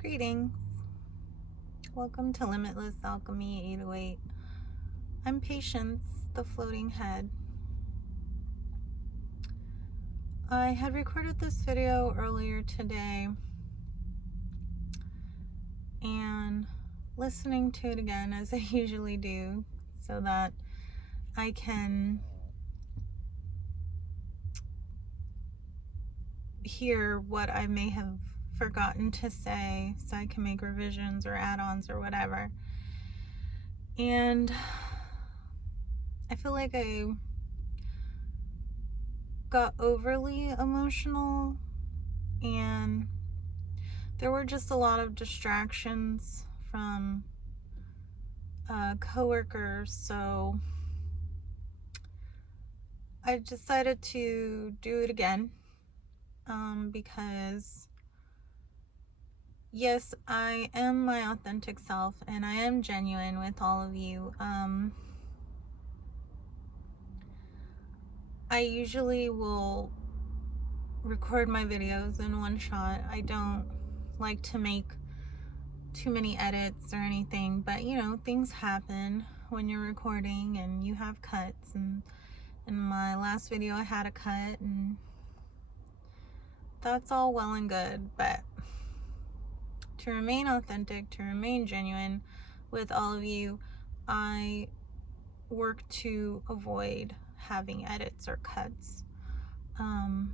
Greetings. Welcome to Limitless Alchemy 808. I'm Patience, the floating head. I had recorded this video earlier today and listening to it again as I usually do so that I can hear what I may have forgotten to say so I can make revisions or add-ons or whatever. And I feel like I got overly emotional and there were just a lot of distractions from coworkers, so I decided to do it again because yes, I am my authentic self and I am genuine with all of you. I usually will record my videos in one shot. I don't like to make too many edits or anything, but you know, things happen when you're recording and you have cuts, and in my last video I had a cut, and that's all well and good, but to remain authentic, to remain genuine with all of you, I work to avoid having edits or cuts. And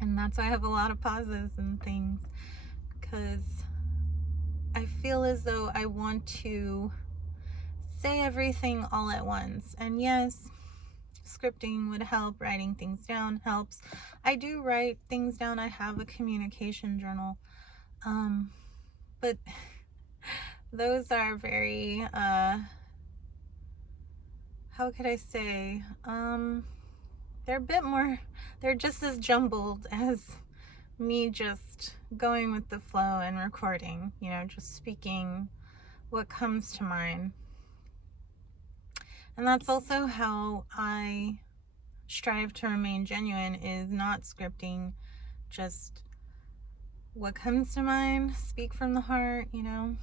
that's why I have a lot of pauses and things, because I feel as though I want to say everything all at once. And yes, scripting would help, writing things down helps. I do write things down. I have a communication journal. But those are very, how could I say, they're a bit more, they're just as jumbled as me just going with the flow and recording, you know, just speaking what comes to mind. And that's also how I strive to remain genuine, is not scripting, just what comes to mind, speak from the heart, you know.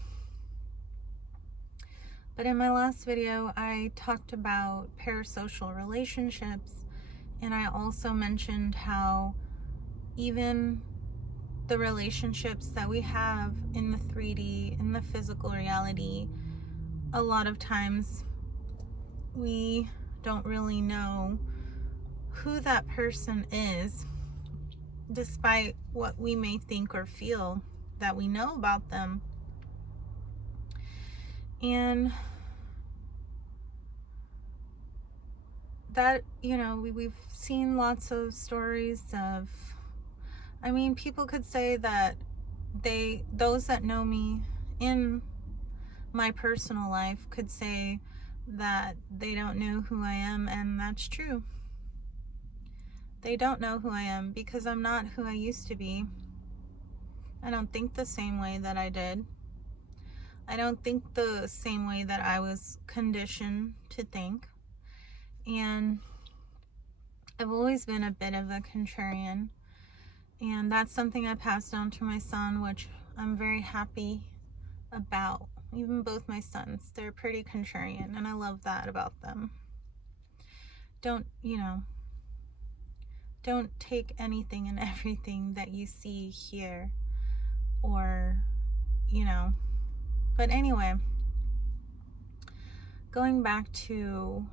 But in my last video, I talked about parasocial relationships, and I also mentioned how even the relationships that we have in the 3D, in the physical reality, a lot of times we don't really know who that person is, despite what we may think or feel that we know about them. And that, you know, we've seen lots of stories of, I mean, people could say that those that know me in my personal life could say that they don't know who I am, and that's true. They don't know who I am because I'm not who I used to be. I don't think the same way that I did. I don't think the same way that I was conditioned to think. And I've always been a bit of a contrarian. And that's something I passed down to my son, which I'm very happy about. Even both my sons, they're pretty contrarian, and I love that about them. Don't take anything and everything that you see here, or, but anyway, going back to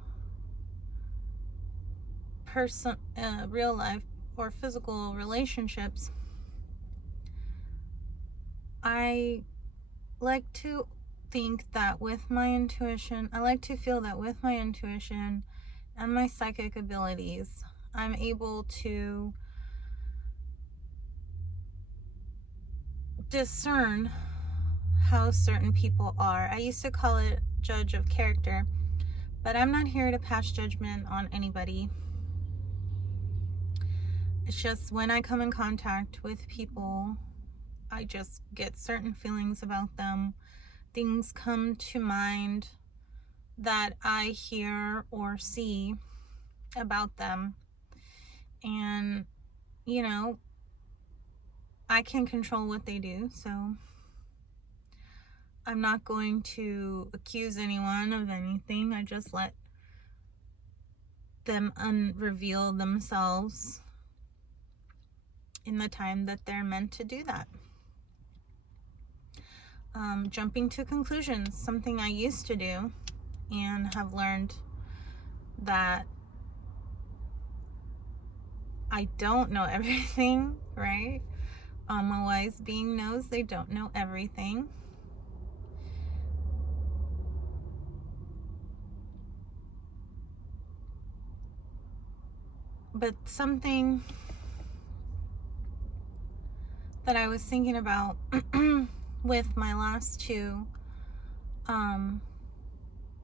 real life or physical relationships, I like to think that with my intuition, I like to feel that with my intuition and my psychic abilities, I'm able to discern how certain people are. I used to call it judge of character, but I'm not here to pass judgment on anybody. It's just when I come in contact with people, I just get certain feelings about them. Things come to mind that I hear or see about them. And, I can control what they do, so I'm not going to accuse anyone of anything. I just let them unreveal themselves in the time that they're meant to do that. Jumping to conclusions, something I used to do and have learned that I don't know everything, right? A wise being knows they don't know everything. But something that I was thinking about with my last two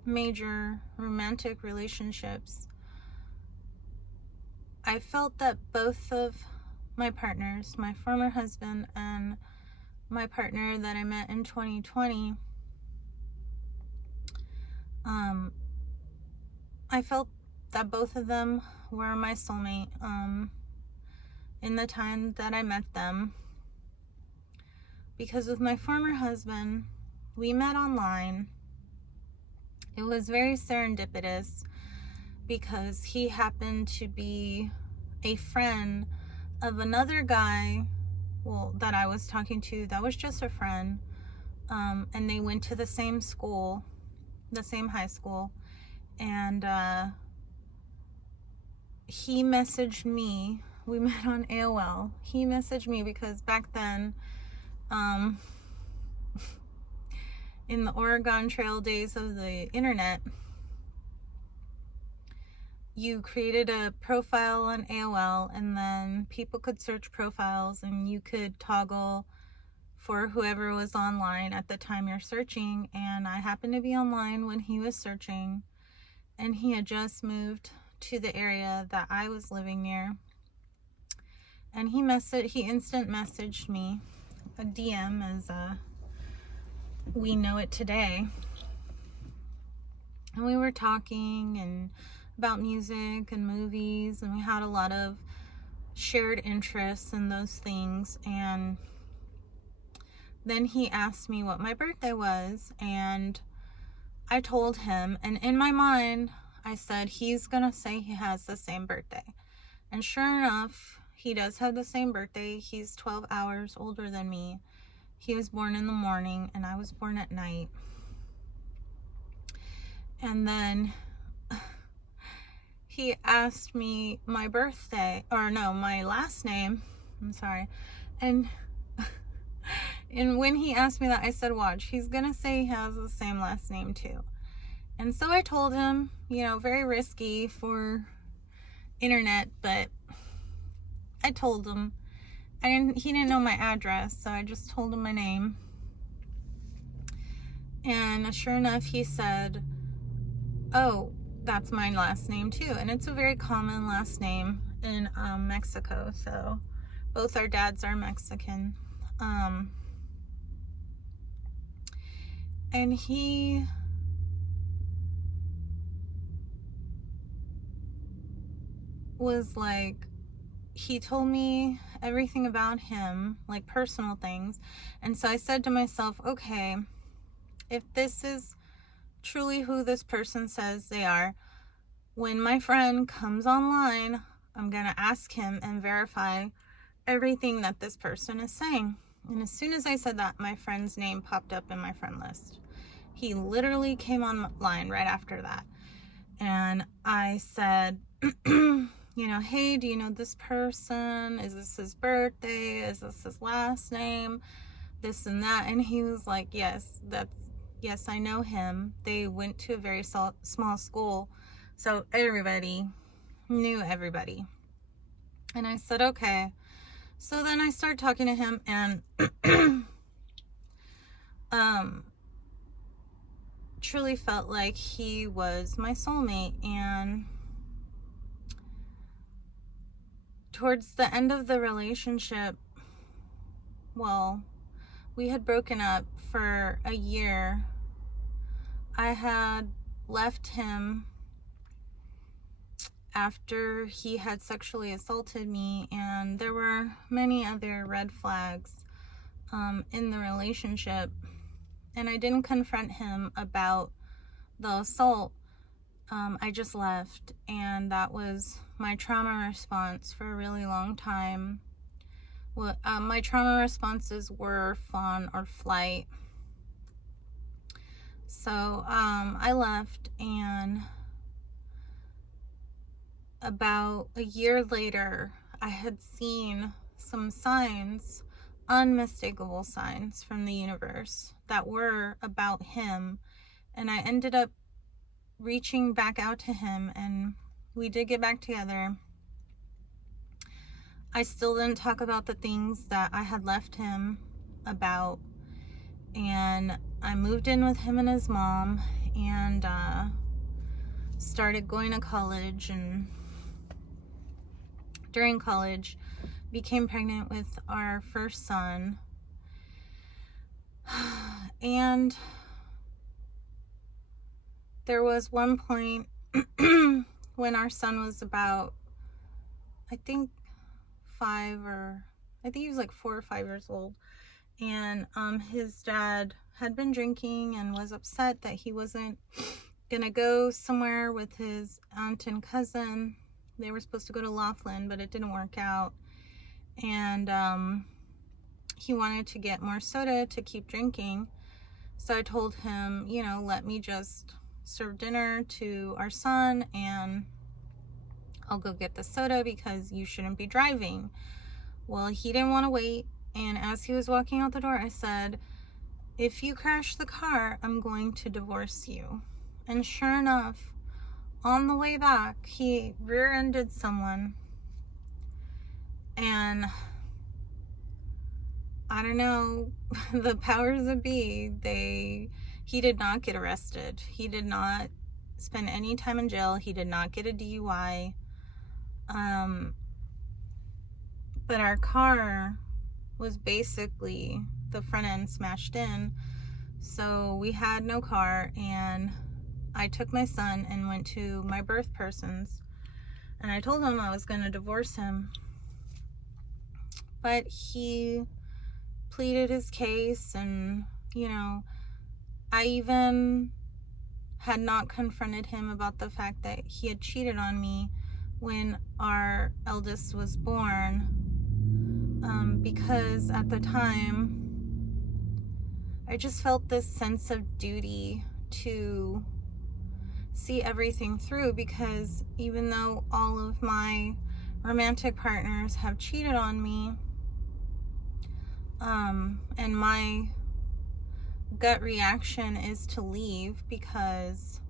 major romantic relationships, I felt that both of my partners, my former husband and my partner that I met in 2020, I felt that both of them were my soulmate in the time that I met them. Because with my former husband, we met online. It was very serendipitous because he happened to be a friend of another guy, that I was talking to, that was just a friend, and they went to the same school, the same high school, and he messaged me. We met on AOL. He messaged me because back then, in the Oregon Trail days of the internet, you created a profile on AOL, and then people could search profiles, and you could toggle for whoever was online at the time you're searching. And I happened to be online when he was searching, and he had just moved to the area that I was living near. And he instant messaged me, a DM as we know it today. And we were talking and about music and movies, and we had a lot of shared interests in those things. And then he asked me what my birthday was, and I told him, and in my mind I said, he's gonna say he has the same birthday. And sure enough, he does have the same birthday. He's 12 hours older than me. He was born in the morning and I was born at night. And then he asked me my birthday, or no, my last name. I'm sorry. And when he asked me that, I said, watch, he's gonna say he has the same last name too. And so I told him, very risky for internet, but I told him. He didn't know my address, so I just told him my name. And sure enough, he said, oh, that's my last name too. And it's a very common last name in Mexico. So both our dads are Mexican. And he was like, he told me everything about him, like personal things. And so I said to myself, okay, if this is truly who this person says they are, when my friend comes online, I'm going to ask him and verify everything that this person is saying. And as soon as I said that, my friend's name popped up in my friend list. He literally came online right after that. And I said, hey, do you know this person? Is this his birthday? Is this his last name? This and that. And he was like, yes, I know him. They went to a very small school. So everybody knew everybody. And I said, okay. So then I started talking to him, and truly felt like he was my soulmate. And towards the end of the relationship, we had broken up for a year. I had left him after he had sexually assaulted me, and there were many other red flags in the relationship, and I didn't confront him about the assault. I just left, and that was my trauma response for a really long time. My trauma responses were fawn or flight. So I left, and about a year later, I had seen some signs, unmistakable signs from the universe that were about him, and I ended up reaching back out to him, and we did get back together. I still didn't talk about the things that I had left him about, and I moved in with him and his mom, and started going to college, and during college became pregnant with our first son. And there was one point when our son was about, I think he was like 4 or 5 years old, and his dad had been drinking and was upset that he wasn't gonna go somewhere with his aunt and cousin. They were supposed to go to Laughlin, but it didn't work out, and he wanted to get more soda to keep drinking. So I told him, let me just serve dinner to our son, and I'll go get the soda because you shouldn't be driving. Well, he didn't want to wait, and as he was walking out the door, I said, if you crash the car, I'm going to divorce you. And sure enough, on the way back, he rear-ended someone, and I don't know, the powers that be, he did not get arrested. He did not spend any time in jail. He did not get a DUI. But our car was basically the front end smashed in. So we had no car, and I took my son and went to my birth persons, and I told him I was going to divorce him. But he pleaded his case, and I even had not confronted him about the fact that he had cheated on me when our eldest was born, because at the time I just felt this sense of duty to see everything through, because even though all of my romantic partners have cheated on me, and my gut reaction is to leave, because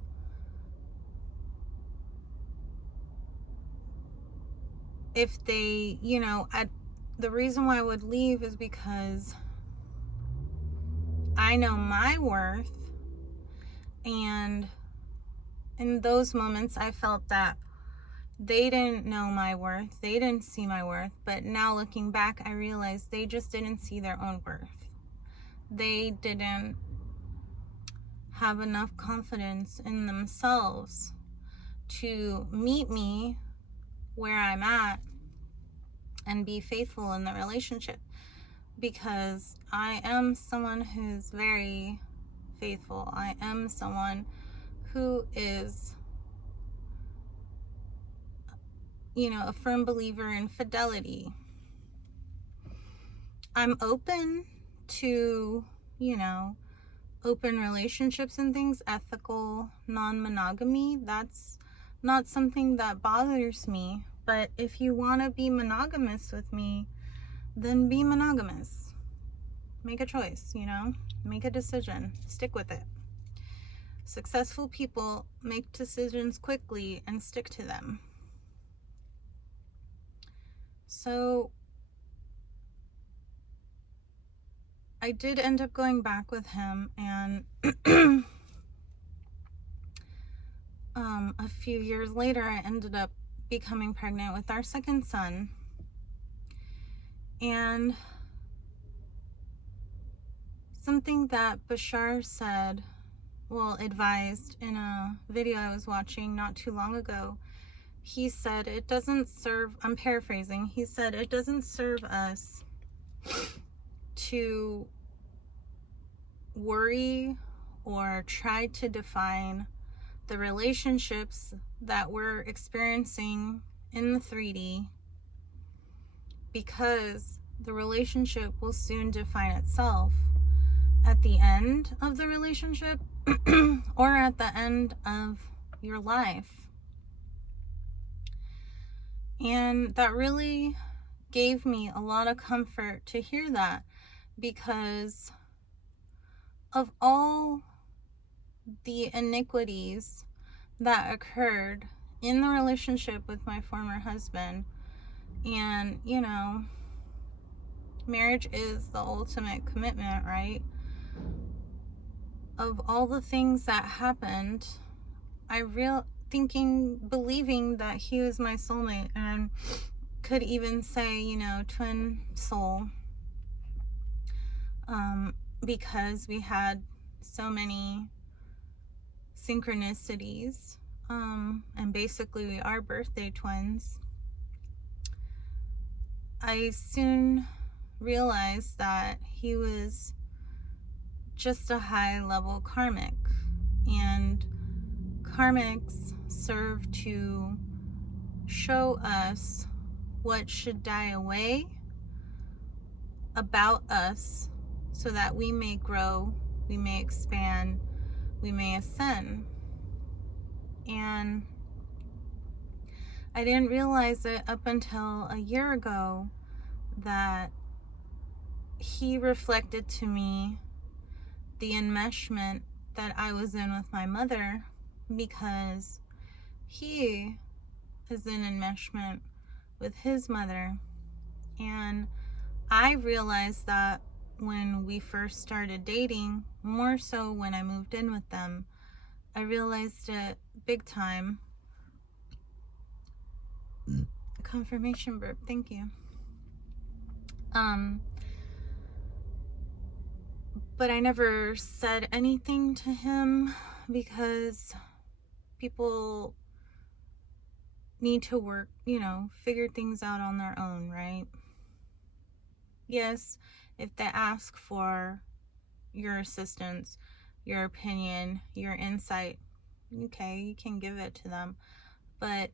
if they, the reason why I would leave is because I know my worth, and in those moments I felt that they didn't know my worth, they didn't see my worth. But now looking back, I realized they just didn't see their own worth. They didn't have enough confidence in themselves to meet me where I'm at and be faithful in the relationship, because I am someone who's very faithful. I am someone who is, a firm believer in fidelity. I'm open to, open relationships and things, ethical, non-monogamy. That's not something that bothers me. But if you want to be monogamous with me, then be monogamous. Make a choice, make a decision, stick with it. Successful people make decisions quickly and stick to them. So I did end up going back with him, and a few years later, I ended up becoming pregnant with our second son. And something that Bashar advised in a video I was watching not too long ago, he said it doesn't serve, I'm paraphrasing, he said it doesn't serve us to worry or try to define the relationships that we're experiencing in the 3D, because the relationship will soon define itself at the end of the relationship or at the end of your life. And that really gave me a lot of comfort to hear that, because of all the iniquities that occurred in the relationship with my former husband. And, you know, marriage is the ultimate commitment, right? Of all the things that happened, believing that he was my soulmate, and could even say, you know, twin soul, because we had so many synchronicities, and basically we are birthday twins. I soon realized that he was just a high level karmic, and karmics serve to show us what should die away about us so that we may grow, we may expand, we may ascend. And I didn't realize it up until a year ago that he reflected to me the enmeshment that I was in with my mother, because he is in enmeshment with his mother. And I realized that when we first started dating, more so when I moved in with them. I realized it big time. Confirmation burp, thank you. But I never said anything to him, because people need to work, you know, figure things out on their own, right? Yes, if they ask for your assistance, your opinion, your insight, okay, you can give it to them. But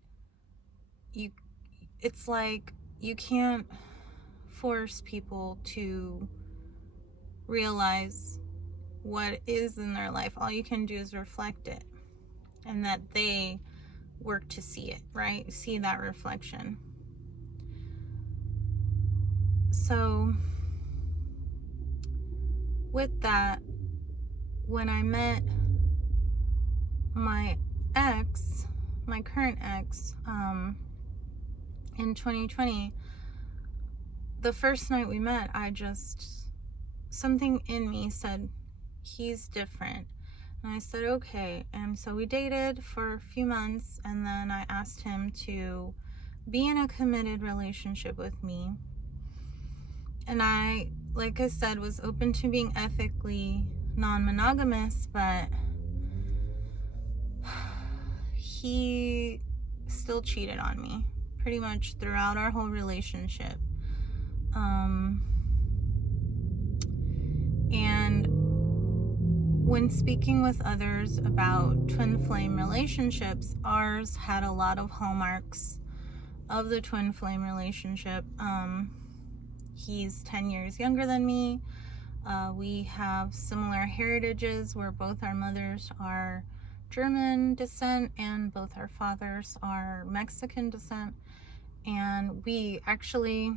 it's like you can't force people to realize what is in their life. All you can do is reflect it, and that they work to see it, right? See that reflection. So with that, when I met my ex, my current ex, in 2020, the first night we met, something in me said, he's different. And I said, okay. And so we dated for a few months, and then I asked him to be in a committed relationship with me. And I, like I said, was open to being ethically non-monogamous, but he still cheated on me pretty much throughout our whole relationship. And when speaking with others about twin flame relationships, ours had a lot of hallmarks of the twin flame relationship. He's 10 years younger than me. We have similar heritages where both our mothers are German descent and both our fathers are Mexican descent. And we actually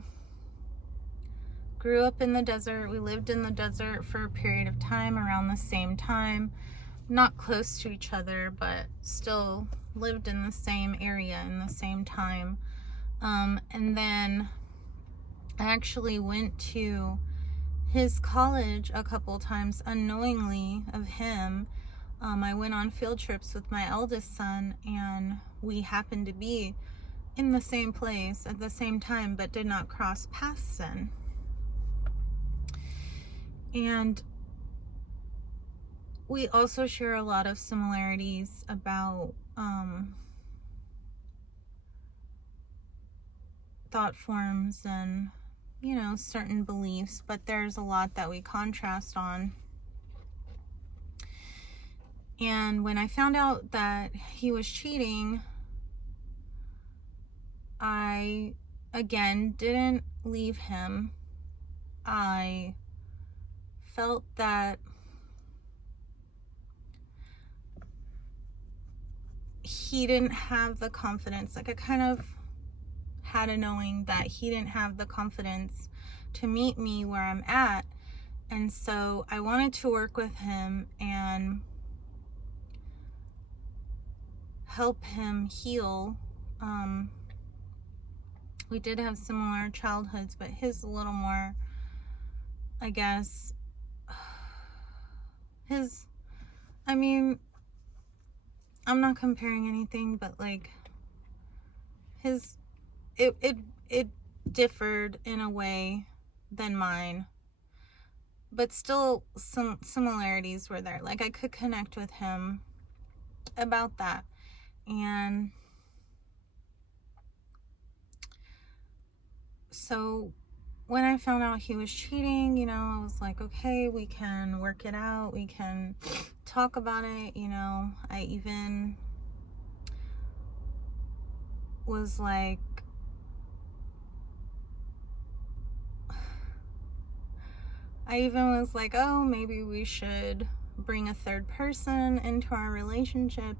grew up in the desert. We lived in the desert for a period of time around the same time. Not close to each other, but still lived in the same area in the same time. And then I actually went to his college a couple times unknowingly of him. I went on field trips with my eldest son, and we happened to be in the same place at the same time, but did not cross paths then. And we also share a lot of similarities about thought forms and, certain beliefs, but there's a lot that we contrast on. And when I found out that he was cheating, I, again, didn't leave him. I felt that he didn't have the confidence. Like, I kind of had a knowing that he didn't have the confidence to meet me where I'm at. And so I wanted to work with him and help him heal. We did have similar childhoods, but his a little more, I guess, I'm not comparing anything, but like it differed in a way than mine, but still some similarities were there. Like, I could connect with him about that. And so when I found out he was cheating, I was like, okay, we can work it out. We can talk about it. I even was like, oh, maybe we should bring a third person into our relationship.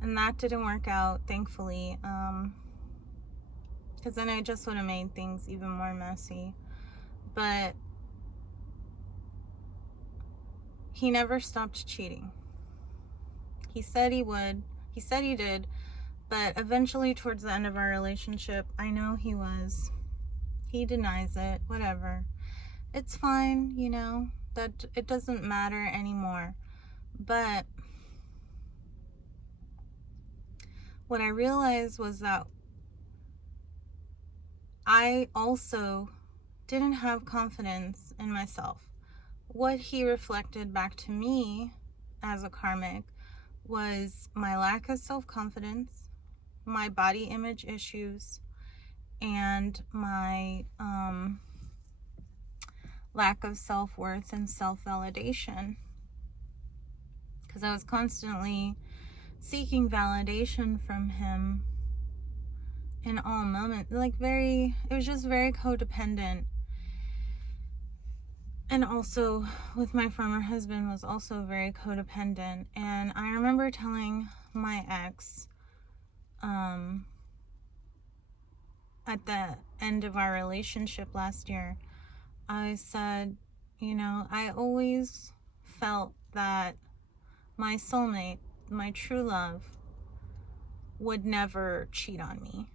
And that didn't work out, thankfully. Because then it just would have made things even more messy. But he never stopped cheating. He said he would. He said he did. But eventually, towards the end of our relationship, I know he was. He denies it. Whatever. It's fine, that it doesn't matter anymore. But what I realized was that I also didn't have confidence in myself. What he reflected back to me as a karmic was my lack of self-confidence, my body image issues, and my lack of self-worth and self-validation. Because I was constantly seeking validation from him in all moments. It was just very codependent. And also with my former husband was also very codependent. And I remember telling my ex at the end of our relationship last year, I said, I always felt that my soulmate, my true love, would never cheat on me.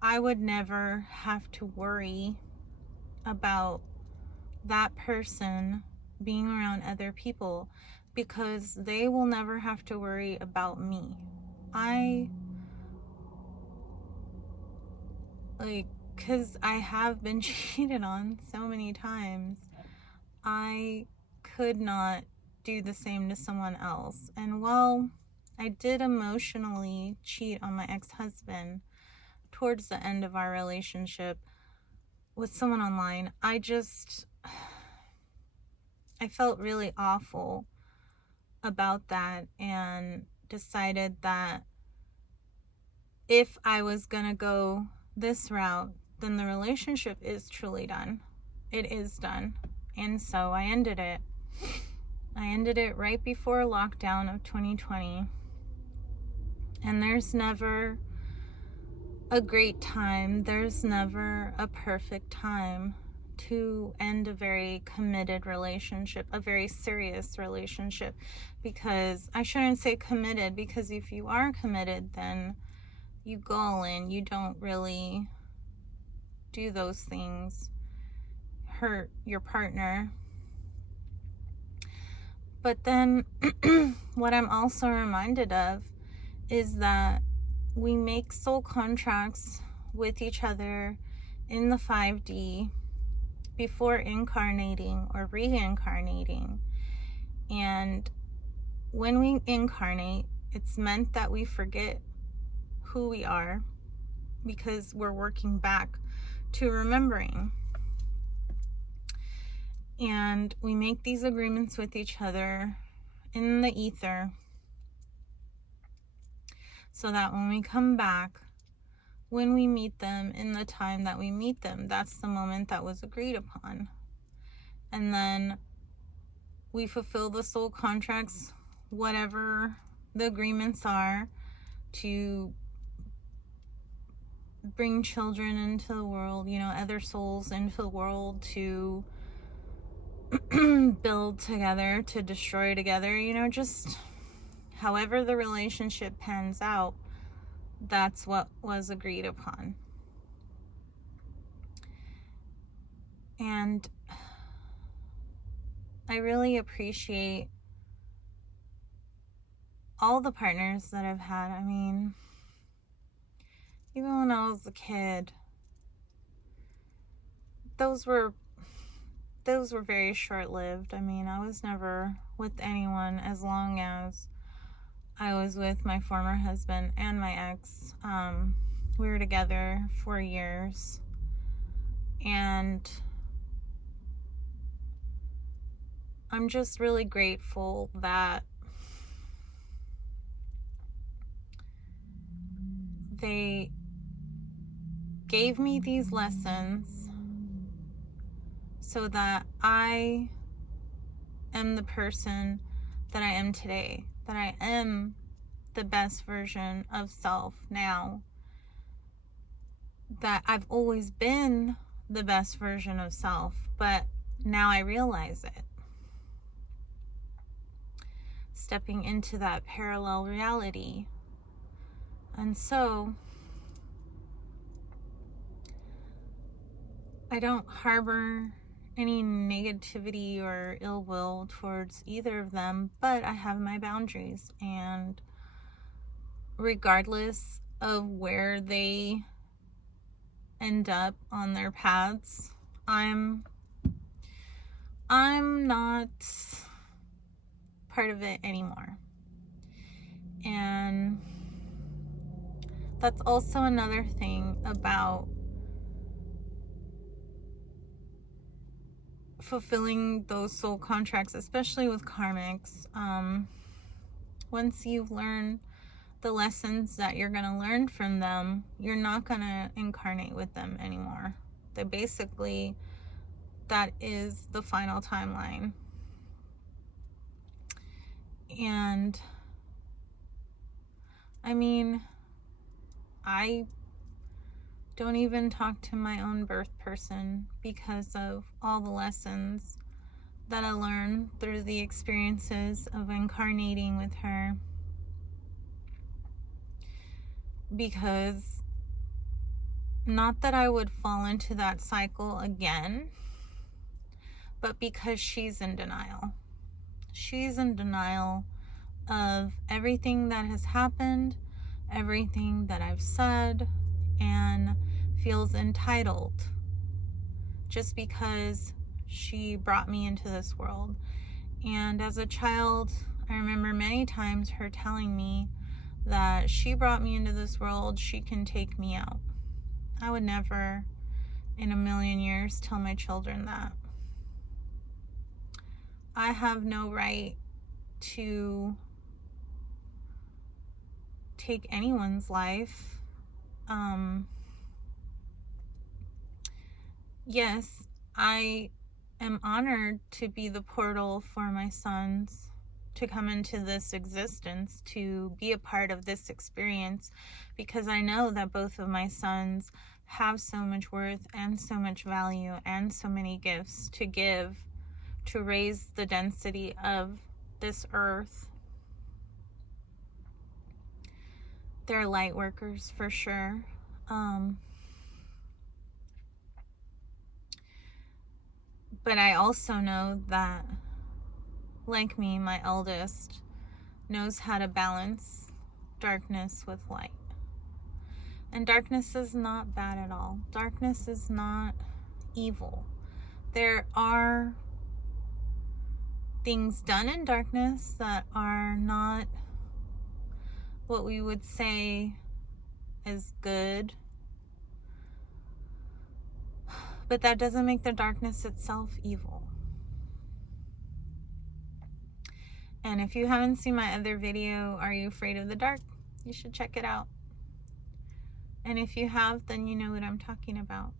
I would never have to worry about that person being around other people because they will never have to worry about me. Because I have been cheated on so many times, I could not do the same to someone else. And while I did emotionally cheat on my ex-husband towards the end of our relationship with someone online, I felt really awful about that and decided that if I was gonna go this route, then the relationship is truly done. It is done. And so I ended it. I ended it right before lockdown of 2020. And there's never a great time. There's never a perfect time to end a very committed relationship, a very serious relationship. Because I shouldn't say committed, because if you are committed, then you go all in. You don't really do those things, hurt your partner. But then what I'm also reminded of is that we make soul contracts with each other in the 5D before incarnating or reincarnating. And when we incarnate, it's meant that we forget who we are because we're working back to remembering. And we make these agreements with each other in the ether so that when we come back, when we meet them, in the time that we meet them, that's the moment that was agreed upon. And then we fulfill the soul contracts, whatever the agreements are, to bring children into the world, other souls into the world, to build together, to destroy together, just however the relationship pans out, that's what was agreed upon. And I really appreciate all the partners that I've had. I mean, even when I was a kid, those were very short-lived. I mean, I was never with anyone as long as I was with my former husband and my ex. We were together for years, and I'm just really grateful that they gave me these lessons so that I am the person that I am today, that I am the best version of self now, that I've always been the best version of self, but now I realize it. Stepping into that parallel reality. And so I don't harbor any negativity or ill will towards either of them, but I have my boundaries, and regardless of where they end up on their paths, I'm not part of it anymore. And that's also another thing about fulfilling those soul contracts, especially with karmics. Once you've learned the lessons that you're going to learn from them, you're not going to incarnate with them anymore. That is the final timeline. And I mean, I don't even talk to my own birth person because of all the lessons that I learned through the experiences of incarnating with her. Because not that I would fall into that cycle again, but because she's in denial. She's in denial of everything that has happened, everything that I've said, and feels entitled just because she brought me into this world. And as a child, I remember many times her telling me that she brought me into this world, she can take me out. I would never in a million years tell my children that. I have no right to take anyone's life. Yes, I am honored to be the portal for my sons to come into this existence, to be a part of this experience, because I know that both of my sons have so much worth and so much value and so many gifts to give, to raise the density of this earth. They're light workers for sure. But I also know that, like me, my eldest knows how to balance darkness with light. And darkness is not bad at all. Darkness is not evil. There are things done in darkness that are not what we would say is good. But that doesn't make the darkness itself evil. And if you haven't seen my other video, Are You Afraid of the Dark? You should check it out. And if you have, then you know what I'm talking about.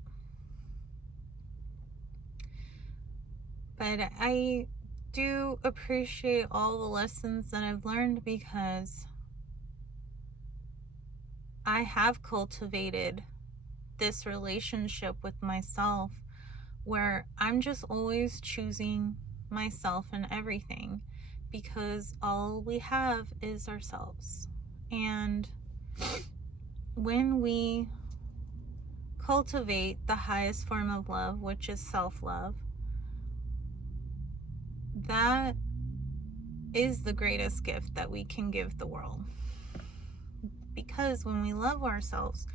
But I do appreciate all the lessons that I've learned, because I have cultivated this relationship with myself where I'm just always choosing myself in everything, because all we have is ourselves. And when we cultivate the highest form of love, which is self-love, that is the greatest gift that we can give the world. Because when we love ourselves,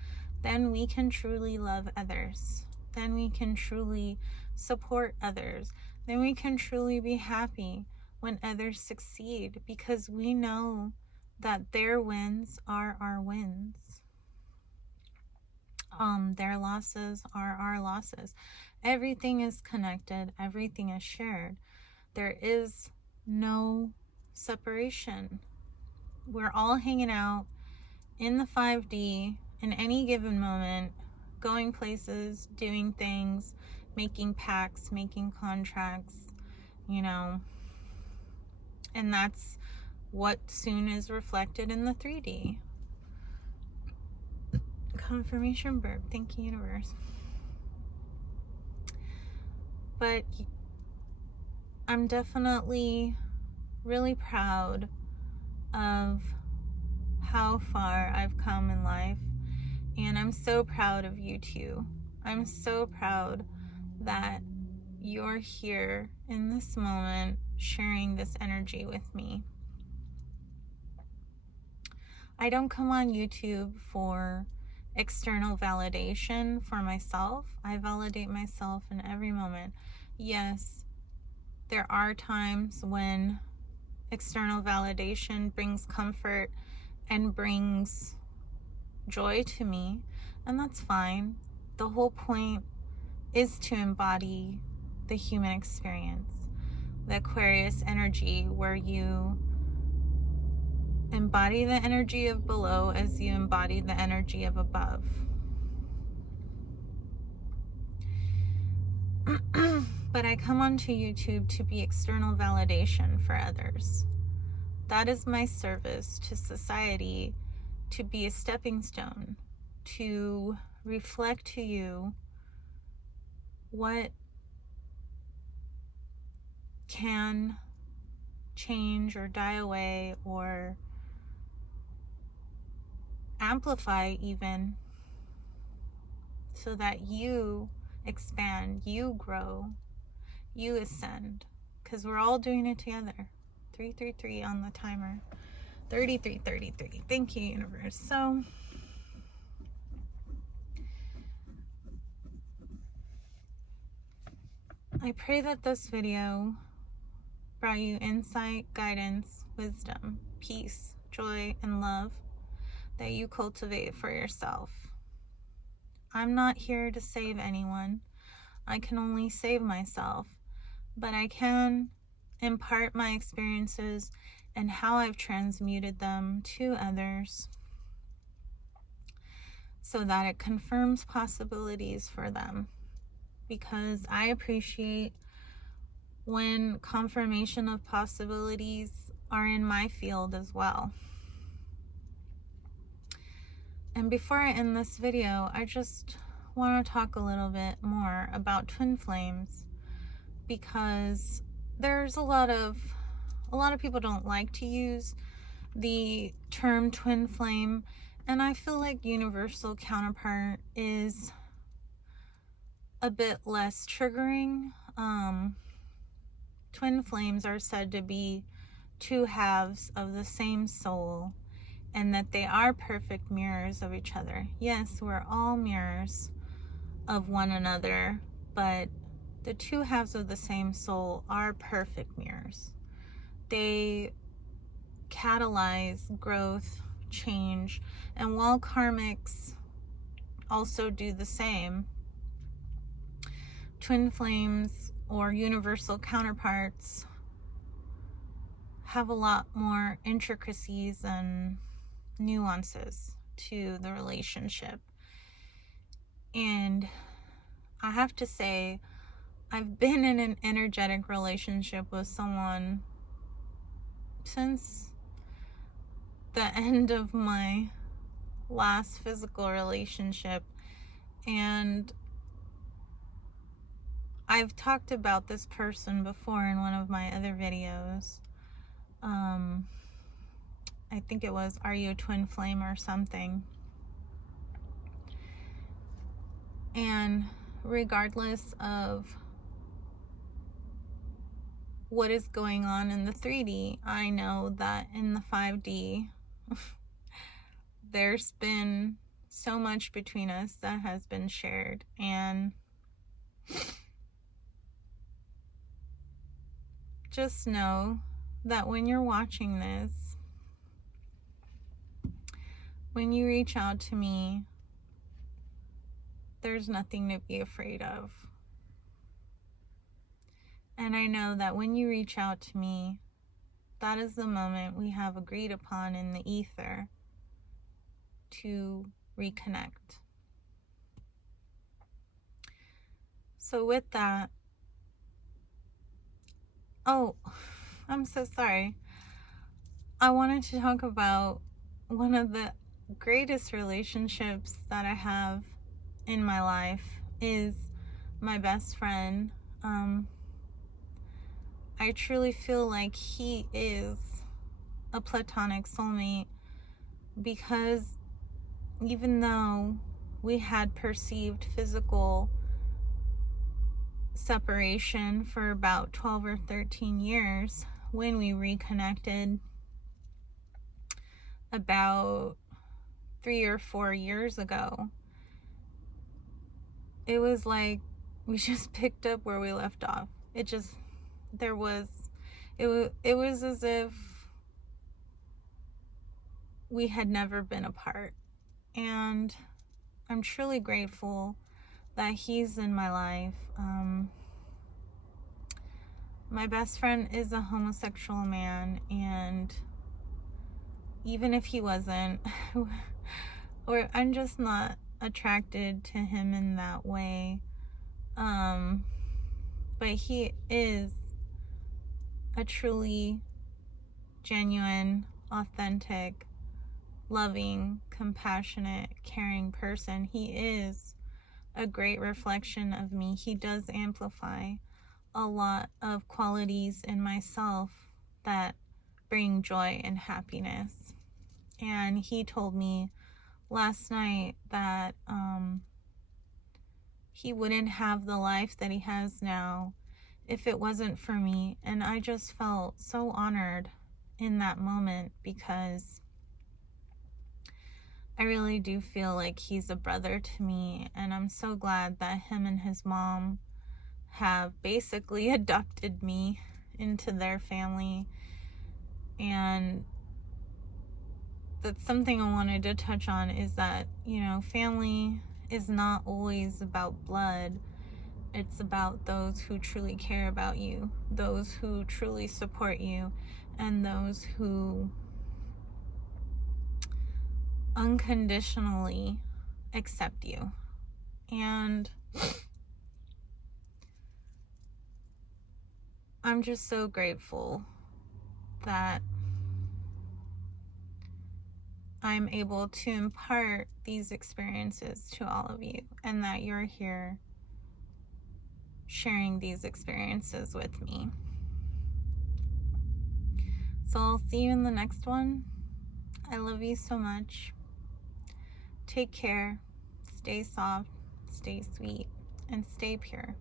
then we can truly love others. Then we can truly support others. Then we can truly be happy when others succeed, because we know that their wins are our wins. Their losses are our losses. Everything is connected. Everything is shared. There is no separation. We're all hanging out in the 5D in any given moment, going places, doing things, making pacts, making contracts, and that's what soon is reflected in the 3D. Confirmation burp. Thank you, universe. But I'm definitely really proud of how far I've come in life, and I'm so proud of you too. I'm so proud that you're here in this moment sharing this energy with me. I don't come on YouTube for external validation for myself. I validate myself in every moment. Yes, there are times when external validation brings comfort and brings joy to me, and that's fine. The whole point is to embody the human experience, the Aquarius energy, where you embody the energy of below as you embody the energy of above. But I come onto YouTube to be external validation for others. That is my service to society, to be a stepping stone, to reflect to you what can change or die away or amplify even, so that you expand, you grow, you ascend, because we're all doing it together. 333 on the timer. 3333. Thank you, universe. So I pray that this video brought you insight, guidance, wisdom, peace, joy, and love that you cultivate for yourself. I'm not here to save anyone. I can only save myself, but I can impart my experiences and how I've transmuted them to others, so that it confirms possibilities for them. Because I appreciate when confirmation of possibilities are in my field as well. And before I end this video, I just want to talk a little bit more about twin flames, because there's a lot of people don't like to use the term twin flame, and I feel like universal counterpart is a bit less triggering. Twin flames are said to be two halves of the same soul, and that they are perfect mirrors of each other. Yes, we're all mirrors of one another, but the two halves of the same soul are perfect mirrors. They catalyze growth, change, and while karmics also do the same, twin flames or universal counterparts have a lot more intricacies and nuances to the relationship. And I have to say, I've been in an energetic relationship with someone since the end of my last physical relationship, and I've talked about this person before in one of my other videos. I think it was, Are You a Twin Flame or something? And regardless of what is going on in the 3D, I know that in the 5D, there's been so much between us that has been shared. And just know that when you're watching this, when you reach out to me, there's nothing to be afraid of. And I know that when you reach out to me, that is the moment we have agreed upon in the ether to reconnect. So with that, oh, I'm so sorry. I wanted to talk about one of the greatest relationships that I have in my life is my best friend. I truly feel like he is a platonic soulmate, because even though we had perceived physical separation for about 12 or 13 years, when we reconnected about 3 or 4 years ago, it was like we just picked up where we left off. It was as if we had never been apart. And I'm truly grateful that he's in my life. My best friend is a homosexual man, and even if he wasn't, I'm just not attracted to him in that way. But he is a truly genuine, authentic, loving, compassionate, caring person. He is a great reflection of me. He does amplify a lot of qualities in myself that bring joy and happiness. And he told me last night that he wouldn't have the life that he has now if it wasn't for me. And I just felt so honored in that moment, because I really do feel like he's a brother to me. And I'm so glad that him and his mom have basically adopted me into their family. And that's something I wanted to touch on, is that, family is not always about blood. It's about those who truly care about you, those who truly support you, and those who unconditionally accept you. And I'm just so grateful that I'm able to impart these experiences to all of you, and that you're here sharing these experiences with me. So I'll see you in the next one. I love you so much. Take care. Stay soft, stay sweet, and stay pure.